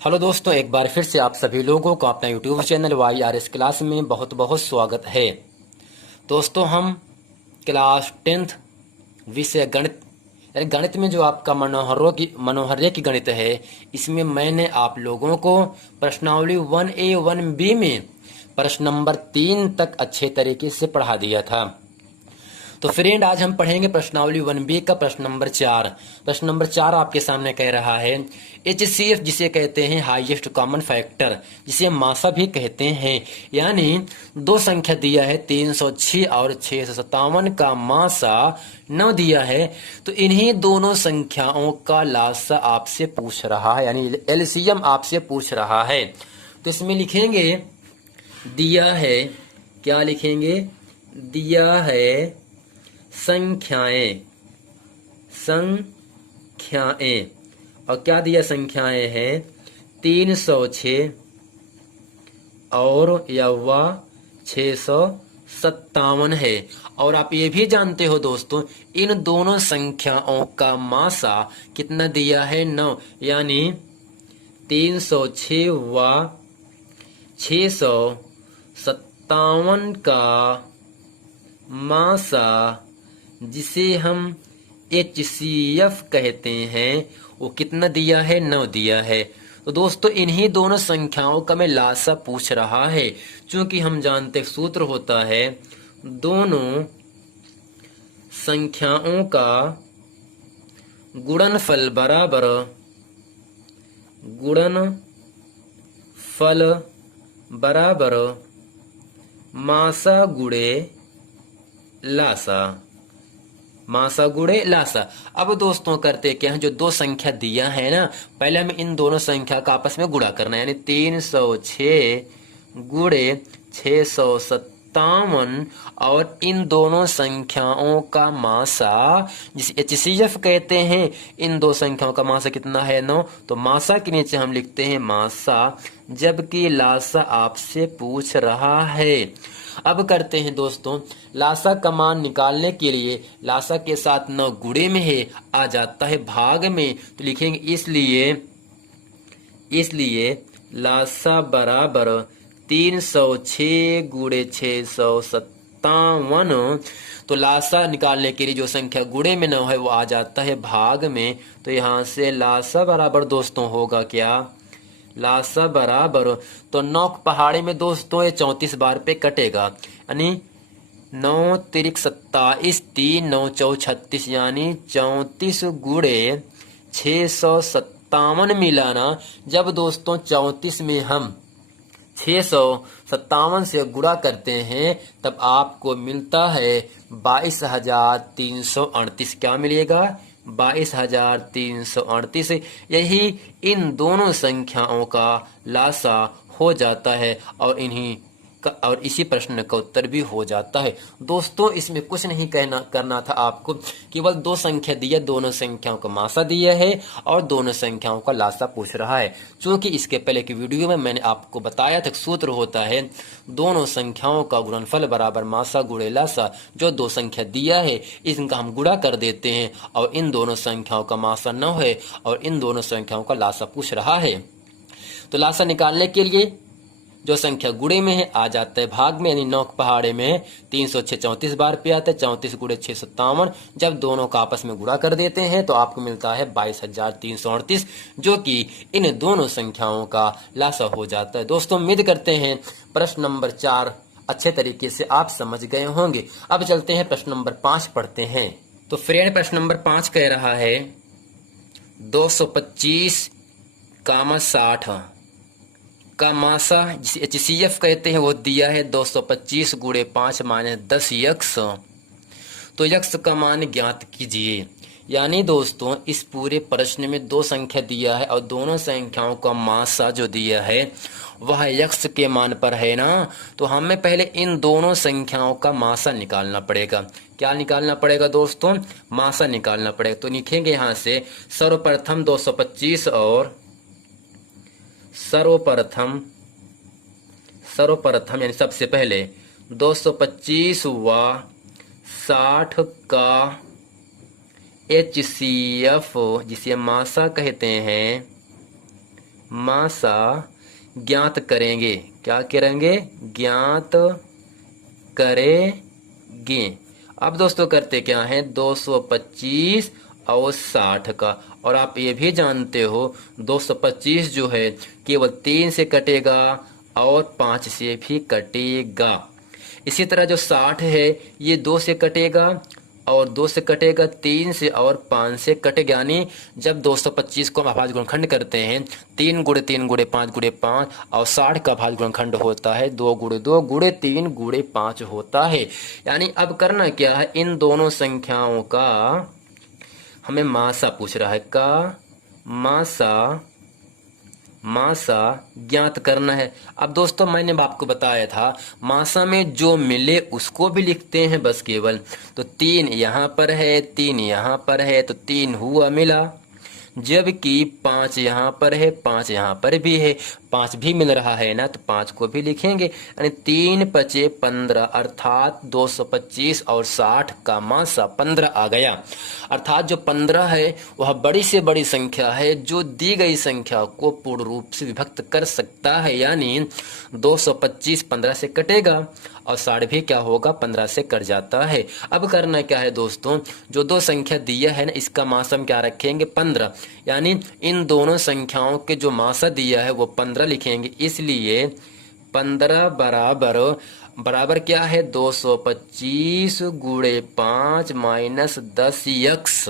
Hello दोस्तों, एक बार फिर से आप सभी लोगों को अपना यूट्यूब चैनल YRS क्लास में बहुत बहुत स्वागत है। दोस्तों, हम क्लास 10th विषय गणित यानी गणित में जो आपका मनोहर्य की गणित है, इसमें मैंने आप लोगों को प्रश्नावली 1A 1B में प्रश्न नंबर 3 तक अच्छे तरीके से पढ़ा दिया था। तो फ्रेंड, आज हम पढ़ेंगे प्रश्नावली 1B का प्रश्न नंबर 4। प्रश्न नंबर 4 आपके सामने कह रहा है HCF, जिसे कहते हैं हाईएस्ट कॉमन फैक्टर, जिसे मासा भी कहते हैं, यानी दो संख्या दिया है 306 और 657 का मासा 9 दिया है। तो इन्हीं दोनों संख्याओं का लासा आपसे पूछ रहा है, यानी LCM आपसे पूछ रहा है। तो इसमें लिखेंगे दिया है, क्या लिखेंगे? दिया है संख्याएं और क्या दिया? संख्याएं हैं 306 और यह 657 है। और आप ये भी जानते हो दोस्तों, इन दोनों संख्याओं का मासा कितना दिया है? 9, यानी 306 व 657 का मासा, जिसे हम HCF कहते हैं, वो कितना दिया है? 9 दिया है। तो दोस्तों, इन्हीं दोनों संख्याओं का मैं लासा पूछ रहा है, क्योंकि हम जानते सूत्र होता है दोनों संख्याओं का गुणनफल बराबर मासा गुणे लासा। अब दोस्तों करते क्या है, जो दो संख्या दिया है ना, पहले हमें इन दोनों संख्या का आपस में गुणा करना है, यानी 306 गुणे 657 और इन दोनों संख्याओं का मासा, जिसे HCF कहते हैं, इन दो संख्याओं का मासा कितना है? 9। तो मासा के नीचे हम लिखते हैं मासा, जबकि लासा आपसे पूछ रहा है। अब करते हैं दोस्तों, लासा का मान निकालने के लिए लासा के साथ 9 गुणे में है, आ जाता है भाग में। तो लिखेंगे इसलिए लासा बराबर 306 गुणे 657। तो लासा निकालने के लिए जो संख्या गुणे में 9 है, वो आ जाता है भाग में। तो यहाँ से लासा बराबर दोस्तों होगा क्या? लासा बराबर, तो 9 पहाड़े में दोस्तों ये 34 बार पे कटेगा, यानी 9 तिरिक 27, 3 9 4 36, यानी 34 गुणे 657 मिलाना। जब दोस्तों 34 में हम 657 से गुणा करते हैं, तब आपको मिलता है 22,338। क्या मिलेगा? 22,338। यही इन दोनों संख्याओं का लासा हो जाता है और इसी प्रश्न का उत्तर भी हो जाता है। दोस्तों, इसमें कुछ नहीं करना था आपको, केवल दो संख्या दिया, दोनों संख्याओं का मासा दिया है और दोनों संख्याओं का लासा पूछ रहा है। क्योंकि इसके पहले की वीडियो में मैंने आपको बताया था, सूत्र होता है दोनों संख्याओं का गुणनफल बराबर मासा गुणे लासा। जो दो संख्या दिया है, इनका हम गुणा कर देते हैं और इन दोनों संख्याओं का मासा 9 है और इन दोनों संख्याओं का लासा पूछ रहा है। तो लासा निकालने के लिए जो संख्या गुणे में है, आ जाता है भाग में, यानी 9 पहाड़े में 306 34 बार पे आता है, 34 गुणे 657। जब दोनों का आपस में गुणा कर देते हैं तो आपको मिलता है 22,338, जो कि इन दोनों संख्याओं का लासा हो जाता है। दोस्तों, उम्मीद करते हैं प्रश्न नंबर 4 अच्छे तरीके से आप समझ गए होंगे। अब चलते हैं प्रश्न नंबर 5 पढ़ते हैं। तो फ्रेंड, प्रश्न नंबर 5 कह रहा है 225, 60 का मासा, जिसे HCF कहते हैं, वो दिया है 225 गुणे 5 माइनस 10 यक्स। तो यक्स का मान ज्ञात कीजिए। यानी दोस्तों, इस पूरे प्रश्न में दो संख्या दिया है और दोनों संख्याओं का मासा जो दिया है वह यक्स के मान पर है ना। तो हमें पहले इन दोनों संख्याओं का मासा निकालना पड़ेगा। क्या निकालना पड़ेगा दोस्तों? मासा निकालना पड़ेगा। तो लिखेंगे यहाँ से सर्वप्रथम 225 और सर्वप्रथम यानी सबसे पहले 225 व 60 का HCF, जिसे मासा कहते हैं, मासा ज्ञात करेंगे। क्या करेंगे? ज्ञात करेंगे। अब दोस्तों करते क्या है? 225 और 60 का। और आप ये भी जानते हो 225 जो है केवल 3 से कटेगा और 5 से भी कटेगा। इसी तरह जो 60 है ये 2 से कटेगा और 2 से कटेगा, 3 से और 5 से कटेगा। यानी जब 225 को हम अभाज्य गुणनखंड करते हैं 3 गुणे 3 गुणे 5 गुणे 5 और 60 का अभाज्य गुणनखंड होता है 2 गुणे 2 गुणे 3 गुणे 5 होता है। यानी अब करना क्या है? इन दोनों संख्याओं का हमें मासा पूछ रहा है। का मासा ज्ञात करना है। अब दोस्तों मैंने आपको बताया था मासा में जो मिले उसको भी लिखते हैं बस केवल। तो 3 यहाँ पर है, 3 यहाँ पर है, तो 3 हुआ मिला। जबकि 5 यहाँ पर है, 5 यहाँ पर भी है, 5 भी मिल रहा है ना, तो 5 को भी लिखेंगे। यानी 3 पचे 15 अर्थात 225 और 60 का मासा 15 आ गया। अर्थात जो 15 है वह बड़ी से बड़ी संख्या है जो दी गई संख्या को पूर्ण रूप से विभक्त कर सकता है। यानी 225 15 से कटेगा और 60 भी क्या होगा? 15 से कट जाता है। अब करना क्या है दोस्तों? जो दो संख्या दिया है ना इसका मासा हम क्या रखेंगे? 15। यानी इन दोनों संख्याओं के जो मासा दिया है वो 15 लिखेंगे। इसलिए 15 बराबर क्या है? 225 गुणे 5 माइनस 10x।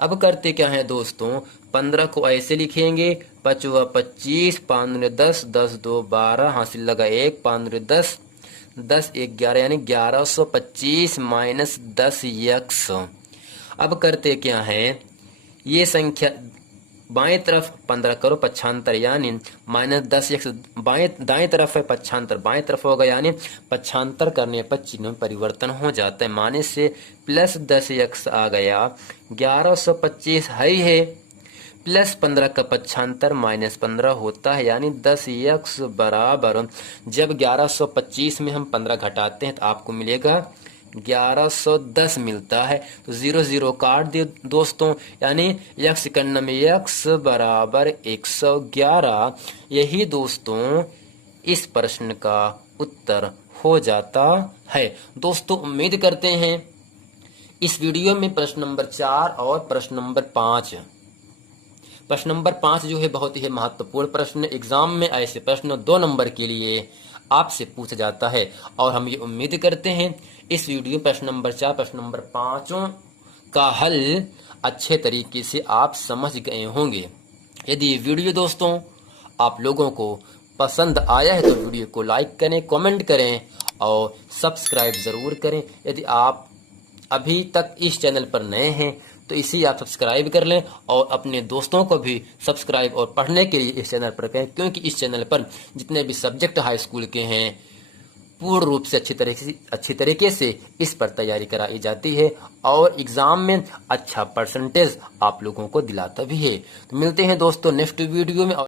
अब करते क्या है दोस्तों? 15 को ऐसे लिखेंगे, 5 25, 5 10, 10 2 12, हासिल लगा 1, 5 10, 10 1 11, यानी 1125 माइनस 10x। अब करते क्या है? ये संख्या बाएं तरफ 15 करो पक्षांतर, यानी माइनस 10x। दाएं तरफ है पक्षांतर, बाएं तरफ होगा, यानी पक्षांतर करने पर चिन्ह में परिवर्तन हो जाता है। माने से प्लस 10x आ गया। 1125 है प्लस 15 का पक्षांतर माइनस 15 होता है, यानी 10x बराबर, जब 1125 में हम 15 घटाते हैं तो आपको मिलेगा 1110 मिलता है। तो 0 0 काट दिए दोस्तों, यानी x कर्ण में x बराबर 111। यही दोस्तों इस प्रश्न का उत्तर हो जाता है। दोस्तों उम्मीद करते हैं इस वीडियो में प्रश्न नंबर 4 और प्रश्न नंबर 5, प्रश्न नंबर 5 जो है बहुत ही महत्वपूर्ण प्रश्न। एग्जाम में ऐसे प्रश्न 2 नंबर के लिए आपसे पूछा जाता है और हम ये उम्मीद करते हैं इस वीडियो प्रश्न नंबर 4 प्रश्न नंबर 5 का हल अच्छे तरीके से आप समझ गए होंगे। यदि ये वीडियो दोस्तों आप लोगों को पसंद आया है तो वीडियो को लाइक करें, कमेंट करें और सब्सक्राइब ज़रूर करें। यदि आप अभी तक इस चैनल पर नए हैं तो इसी आप सब्सक्राइब कर लें और अपने दोस्तों को भी सब्सक्राइब और पढ़ने के लिए इस चैनल पर करें, क्योंकि इस चैनल पर जितने भी सब्जेक्ट हाई स्कूल के हैं पूर्ण रूप से अच्छी तरीके से इस पर तैयारी कराई जाती है और एग्जाम में अच्छा परसेंटेज आप लोगों को दिलाता भी है। तो मिलते हैं दोस्तों नेक्स्ट वीडियो में।